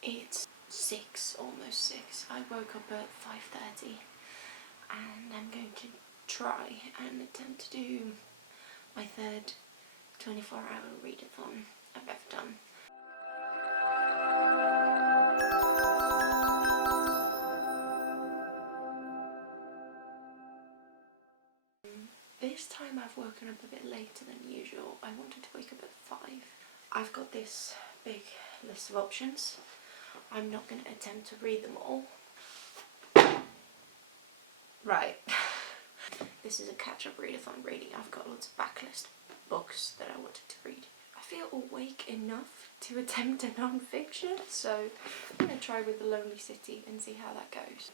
It's 6, almost 6. I woke up at 5:30 and I'm going to try and attempt to do my third 24-hour readathon I've ever done. This time I've woken up a bit later than usual. I wanted to wake up at 5. I've got this big list of options. I'm not going to attempt to read them all. Right. This is a catch-up readathon reading. I've got lots of backlist books that I wanted to read. I feel awake enough to attempt a non-fiction, so I'm going to try with The Lonely City and see how that goes.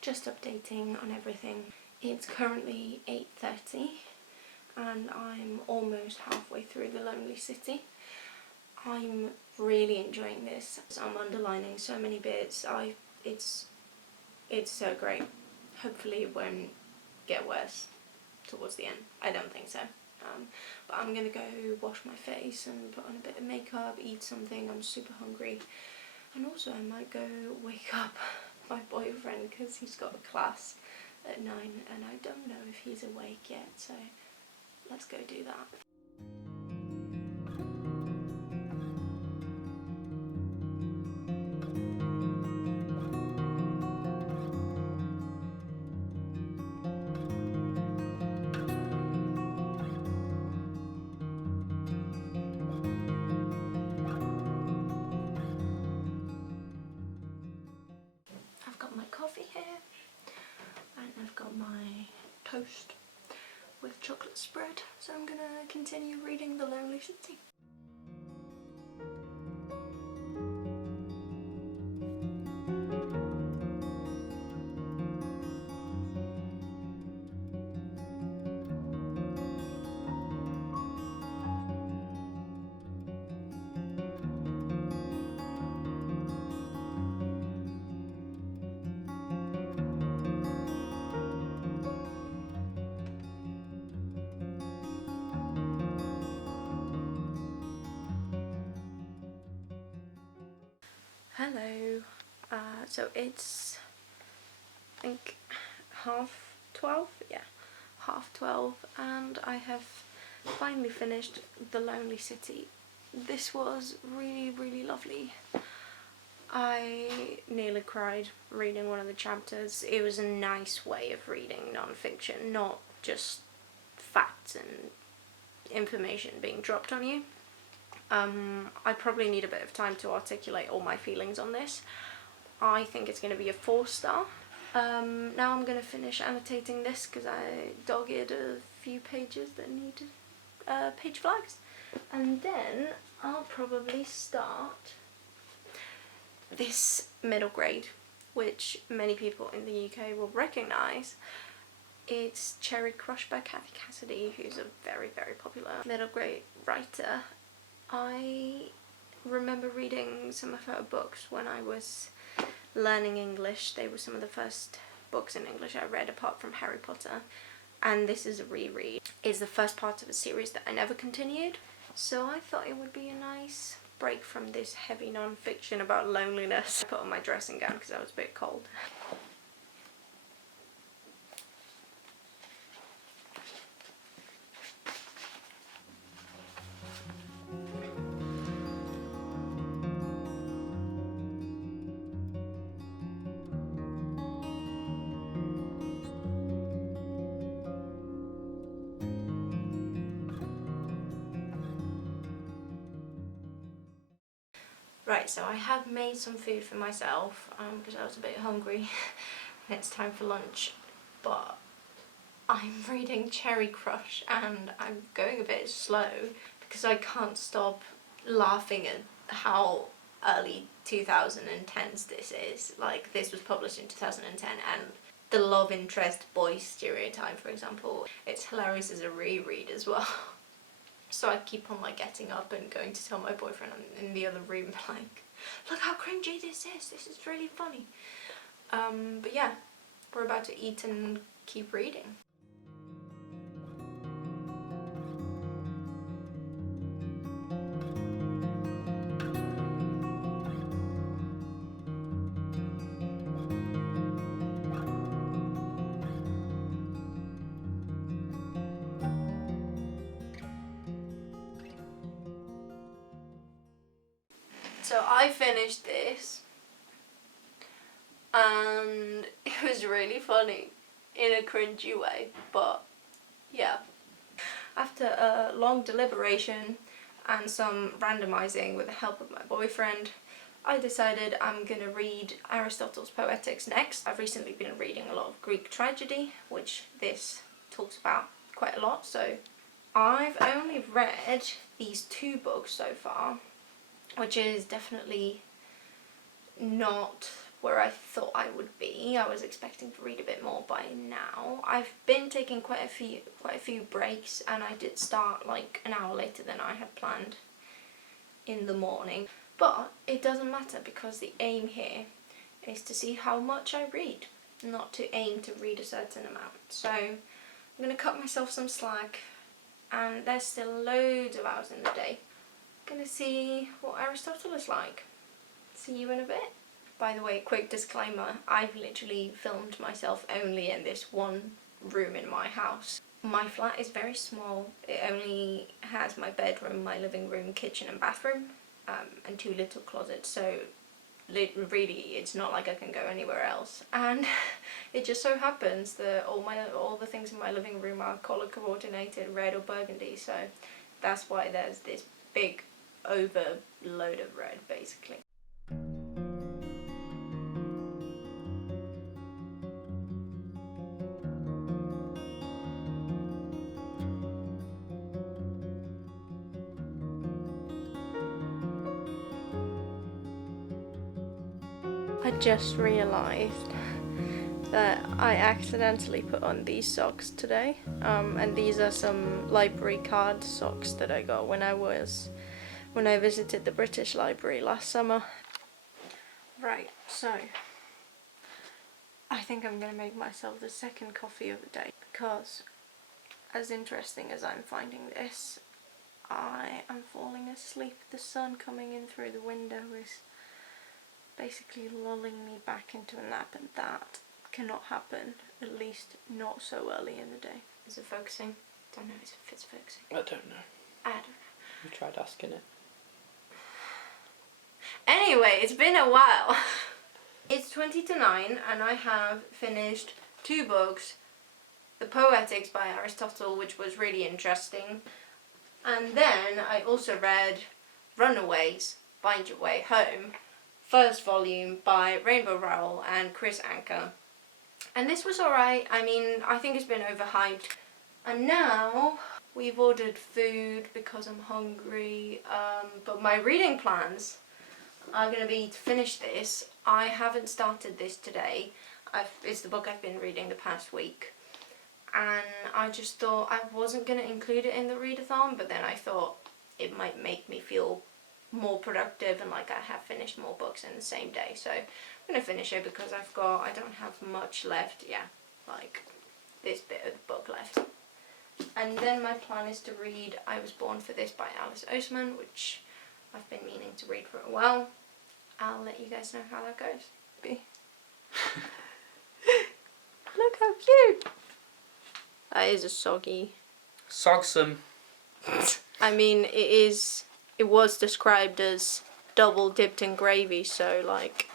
Just updating on everything. It's currently 8:30 and I'm almost halfway through The Lonely City. I'm really enjoying this. I'm underlining so many bits. It's so great. Hopefully it won't get worse towards the end. I don't think so. But I'm gonna go wash my face and put on a bit of makeup, eat something. I'm super hungry. And also I might go wake up my boyfriend because he's got a class at 9 and I don't know if he's awake yet, so let's go do that. I've got my coffee here and I've got my toast with chocolate spread, so I'm gonna continue reading The Lonely City. Hello, so it's, I think, 12:30, yeah, 12:30, and I have finally finished The Lonely City. This was really lovely. I nearly cried reading one of the chapters. It was a nice way of reading non-fiction, not just facts and information being dropped on you. I probably need a bit of time to articulate all my feelings on this. I think it's going to be a 4-star. Now I'm going to finish annotating this because I dogged a few pages that need page flags. And then I'll probably start this middle grade, which many people in the UK will recognise. It's Cherry Crush by Cathy Cassidy, who's a very popular middle grade writer. I remember reading some of her books when I was learning English. They were some of the first books in English I read apart from Harry Potter, and this is a reread. It's the first part of a series that I never continued, so I thought it would be a nice break from this heavy non-fiction about loneliness. I put on my dressing gown because I was a bit cold. Right, so I have made some food for myself because I was a bit hungry and it's time for lunch, but I'm reading Cherry Crush and I'm going a bit slow because I can't stop laughing at how early 2010s this is. Like, this was published in 2010 and the love interest boy stereotype, for example, it's hilarious as a reread as well. So I keep on like getting up and going to tell my boyfriend in the other room, like, look how cringy this is really funny. But yeah, we're about to eat and keep reading. So I finished this and it was really funny in a cringy way, but yeah. After a long deliberation and some randomizing with the help of my boyfriend, I decided I'm gonna read Aristotle's Poetics next. I've recently been reading a lot of Greek tragedy, which this talks about quite a lot, so I've only read these 2 books so far, which is definitely not where I thought I would be. I was expecting to read a bit more by now. I've been taking quite a few breaks, and I did start like an hour later than I had planned in the morning. But it doesn't matter because the aim here is to see how much I read, not to aim to read a certain amount. So I'm gonna cut myself some slack, and there's still loads of hours in the day. Gonna see what Aristotle is like. See you in a bit. By the way, quick disclaimer, I've literally filmed myself only in this one room in my house. My flat is very small. It only has my bedroom, my living room, kitchen and bathroom, and 2 little closets, so really it's not like I can go anywhere else. And it just so happens that all the things in my living room are colour coordinated, red or burgundy, so that's why there's this big overload of red basically. I just realised that I accidentally put on these socks today, and these are some library card socks that I got when I visited the British Library last summer. Right, so I think I'm gonna make myself the second coffee of the day because, as interesting as I'm finding this, I am falling asleep. The sun coming in through the window is basically lulling me back into a nap, and that cannot happen, at least not so early in the day. Is it focusing? Don't know if it's focusing. I don't know. I don't know. You tried asking it. Anyway, it's been a while. It's 20 to 9 and I have finished 2 books. The Poetics by Aristotle, which was really interesting. And then I also read Runaways, Find Your Way Home, first volume by Rowell and Kris Anka. And this was alright. I mean, I think it's been overhyped. And now we've ordered food because I'm hungry. But my reading plans are going to be to finish this. I haven't started this today. It's the book I've been reading the past week. And I just thought I wasn't going to include it in the readathon, but then I thought it might make me feel more productive and like I have finished more books in the same day. So I'm going to finish it because I don't have much left. Yeah, like this bit of the book left. And then my plan is to read I Was Born for This by Alice Oseman, which I've been meaning to read for a while. I'll let you guys know how that goes. Look how cute! That is a soggy. Sogsome. I mean, it was described as double dipped in gravy, so like.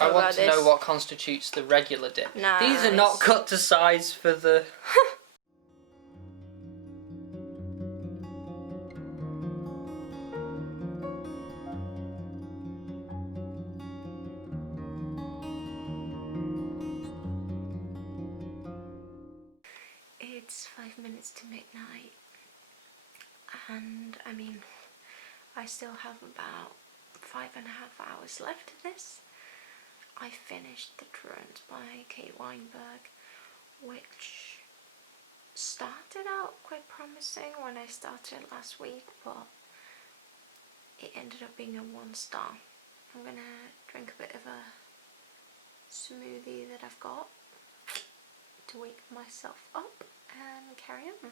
I want to know what constitutes the regular dip. Nah, these are not cut to size for the. I still have about 5.5 hours left of this. I finished The Truant by Kate Weinberg, which started out quite promising when I started last week, but it ended up being a 1 star. I'm gonna drink a bit of a smoothie that I've got to wake myself up and carry on.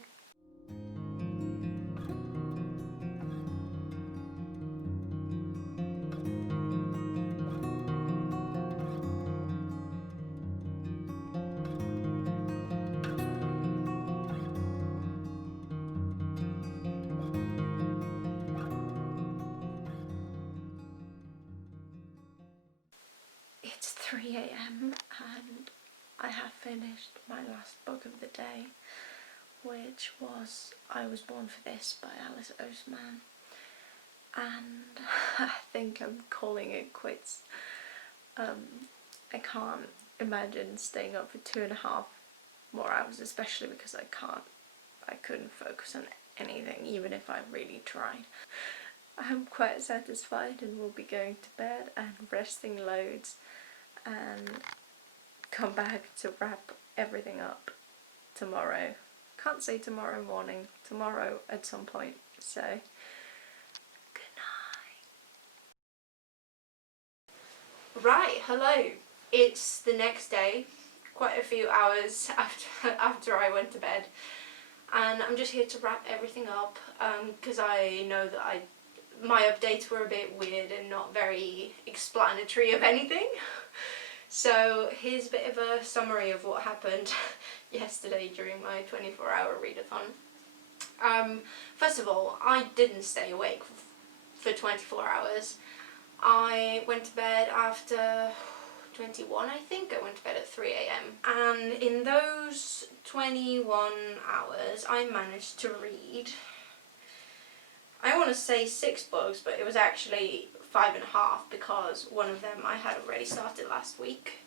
It's 3 AM and I have finished my last book of the day, which was I Was Born for This by Alice Oseman, and I think I'm calling it quits. I can't imagine staying up for 2.5 more hours, especially because I couldn't focus on anything even if I really tried. I'm quite satisfied and will be going to bed and resting loads and come back to wrap everything up tomorrow. Can't say tomorrow morning, tomorrow at some point, so good night. Right, hello. It's the next day, quite a few hours after I went to bed, and I'm just here to wrap everything up because I know that my updates were a bit weird and not very explanatory of anything. So here's a bit of a summary of what happened yesterday during my 24-hour readathon. First of all, I didn't stay awake for 24 hours. I went to bed after 21, I think. I went to bed at 3 AM. And in those 21 hours, I managed to read, I want to say 6 books, but it was actually 5.5 because one of them I had already started last week.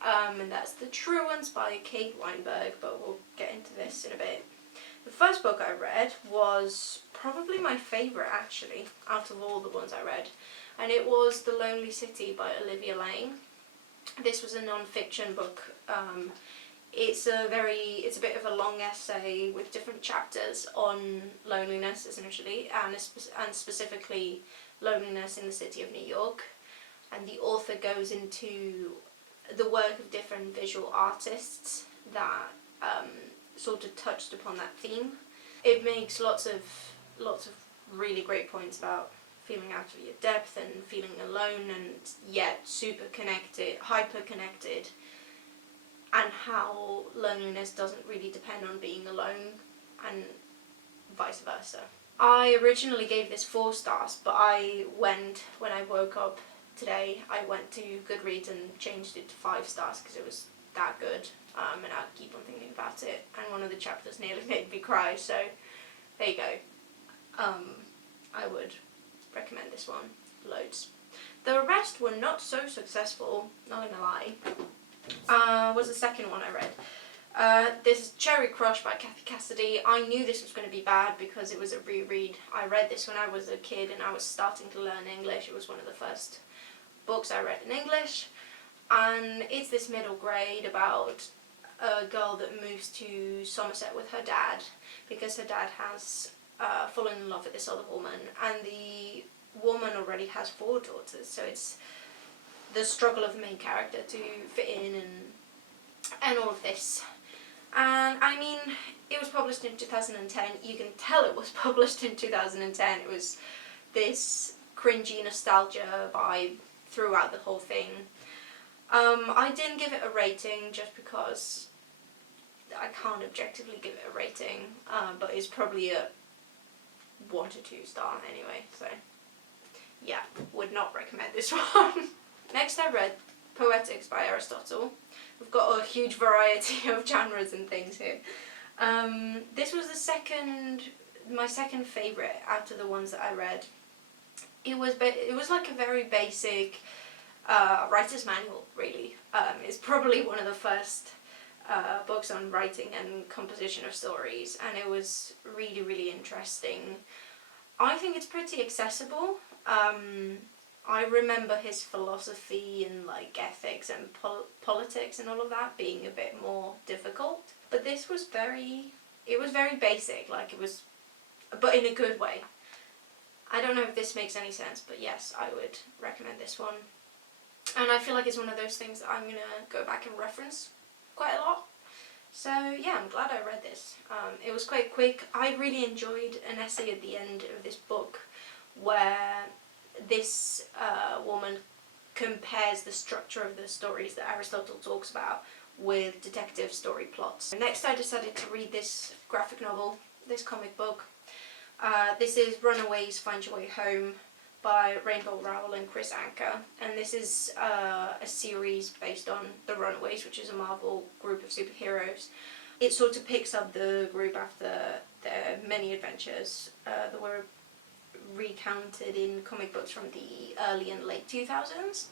And that's The Truant by Kate Weinberg, but we'll get into this in a bit. The first book I read was probably my favourite, actually, out of all the ones I read, and it was The Lonely City by Olivia Laing. This was a non-fiction book. It's a bit of a long essay with different chapters on loneliness, essentially, and specifically loneliness in the city of New York. And the author goes into the work of different visual artists that sort of touched upon that theme. It makes lots of really great points about feeling out of your depth and feeling alone and yet super connected, hyper connected, and how loneliness doesn't really depend on being alone and vice versa. I originally gave this 4 stars, but when I woke up today, I went to Goodreads and changed it to 5 stars because it was that good, and I'll keep on thinking about it, and one of the chapters nearly made me cry, so there you go. I would recommend this one loads. The rest were not so successful, not gonna lie. Was the second one I read. This is Cherry Crush by Cassidy. I knew this was going to be bad because it was a reread. I read this when I was a kid and I was starting to learn English. It was one of the first books I read in English, and it's this middle grade about a girl that moves to Somerset with her dad because her dad has fallen in love with this other woman, and the woman already has 4 daughters, so it's the struggle of the main character to fit in and all of this. And I mean, it was published in 2010. You can tell it was published in 2010. It was this cringy nostalgia vibe throughout the whole thing. I didn't give it a rating just because I can't objectively give it a rating, but it's probably a 1 to 2 star anyway, so yeah, would not recommend this one. Next I read Poetics by Aristotle. We've got a huge variety of genres and things here. This was my second favourite out of the ones that I read. It was like a very basic writer's manual, really. It's probably one of the first books on writing and composition of stories, and it was really, really interesting. I think it's pretty accessible. I remember his philosophy and like ethics and politics and all of that being a bit more difficult. But this was very basic, like it was, but in a good way. I don't know if this makes any sense, but yes, I would recommend this one. And I feel like it's one of those things that I'm going to go back and reference quite a lot. So yeah, I'm glad I read this. It was quite quick. I really enjoyed an essay at the end of this book where this woman compares the structure of the stories that Aristotle talks about with detective story plots. Next I decided to read this graphic novel, this comic book. This is Runaways, Find Your Way Home by Rowell and Kris, and this is a series based on the Runaways, which is a Marvel group of superheroes. It sort of picks up the group after their many adventures that were recounted in comic books from the early and late 2000s.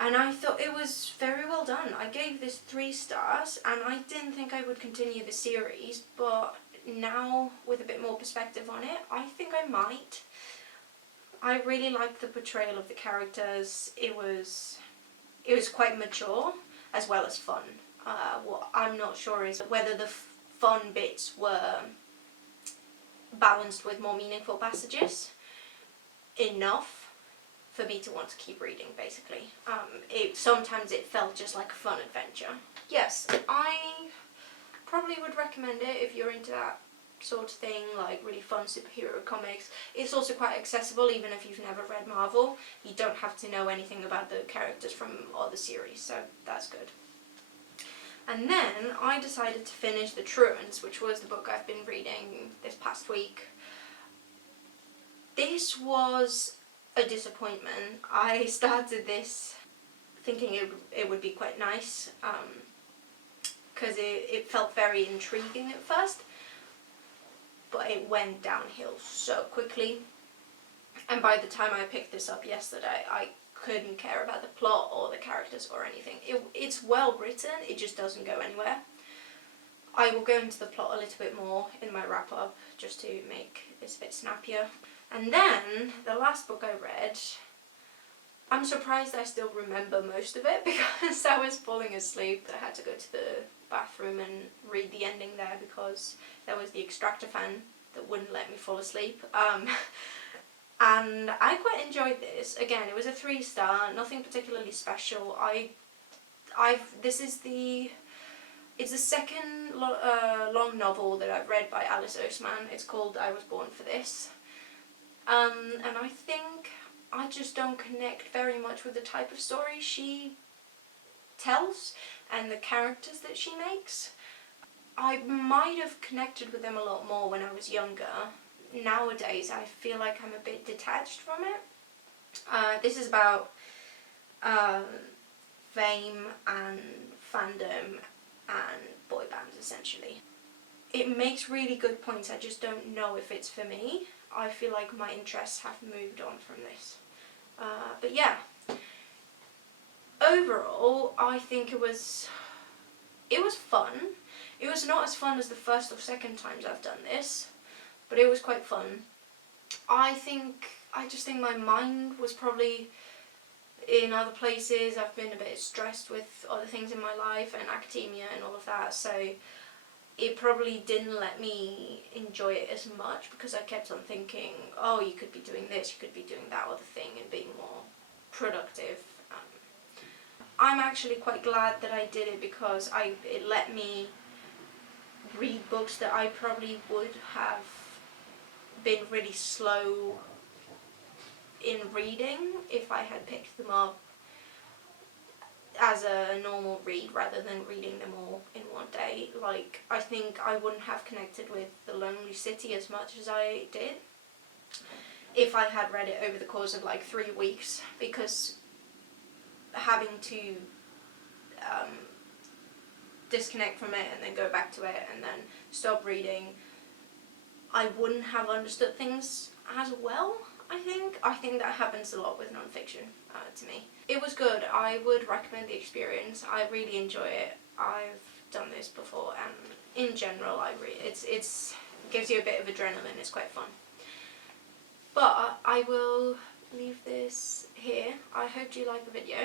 And I thought it was very well done. I gave this 3 stars, and I didn't think I would continue the series, but now with a bit more perspective on it, I think I might. I really liked the portrayal of the characters. It was quite mature as well as fun. What I'm not sure is whether the fun bits were balanced with more meaningful passages enough for me to want to keep reading, basically. Sometimes it felt just like a fun adventure. Yes, I probably would recommend it if you're into that sort of thing, like really fun superhero comics. It's also quite accessible, even if you've never read Marvel. You don't have to know anything about the characters from other series, so that's good. And then I decided to finish The Truants, which was the book I've been reading this past week. This was a disappointment. I started this thinking it would be quite nice, because it felt very intriguing at first, but it went downhill so quickly. And by the time I picked this up yesterday, I couldn't care about the plot or the characters or anything. It's well written, it just doesn't go anywhere. I will go into the plot a little bit more in my wrap up, just to make this a bit snappier. And then, the last book I read, I'm surprised I still remember most of it, because I was falling asleep. I had to go to the bathroom and read the ending there, because there was the extractor fan that wouldn't let me fall asleep. And I quite enjoyed this. Again, it was a 3-star, nothing particularly special. It's the second long novel that I've read by Alice Oseman. It's called I Was Born for This. And I think I just don't connect very much with the type of story she tells and the characters that she makes. I might have connected with them a lot more when I was younger. Nowadays I feel like I'm a bit detached from it. This is about fame and fandom and boy bands, essentially. It makes really good points, I just don't know if it's for me. I feel like my interests have moved on from this. But yeah, overall I think it was fun. It was not as fun as the first or second times I've done this, but it was quite fun. I just think my mind was probably in other places. I've been a bit stressed with other things in my life and academia and all of that, so it probably didn't let me enjoy it as much, because I kept on thinking, oh, you could be doing this, you could be doing that other thing, and being more productive. I'm actually quite glad that I did it, because it let me read books that I probably would have been really slow in reading if I had picked them up as a normal read rather than reading them all in one day. Like, I think I wouldn't have connected with The Lonely City as much as I did if I had read it over the course of like 3 weeks, because having to disconnect from it and then go back to it and then stop reading, I wouldn't have understood things as well, I think. I think that happens a lot with non-fiction to me. It was good. I would recommend the experience. I really enjoy it. I've done this before, and in general, it gives you a bit of adrenaline. It's quite fun. But I will leave this here. I hope you like the video.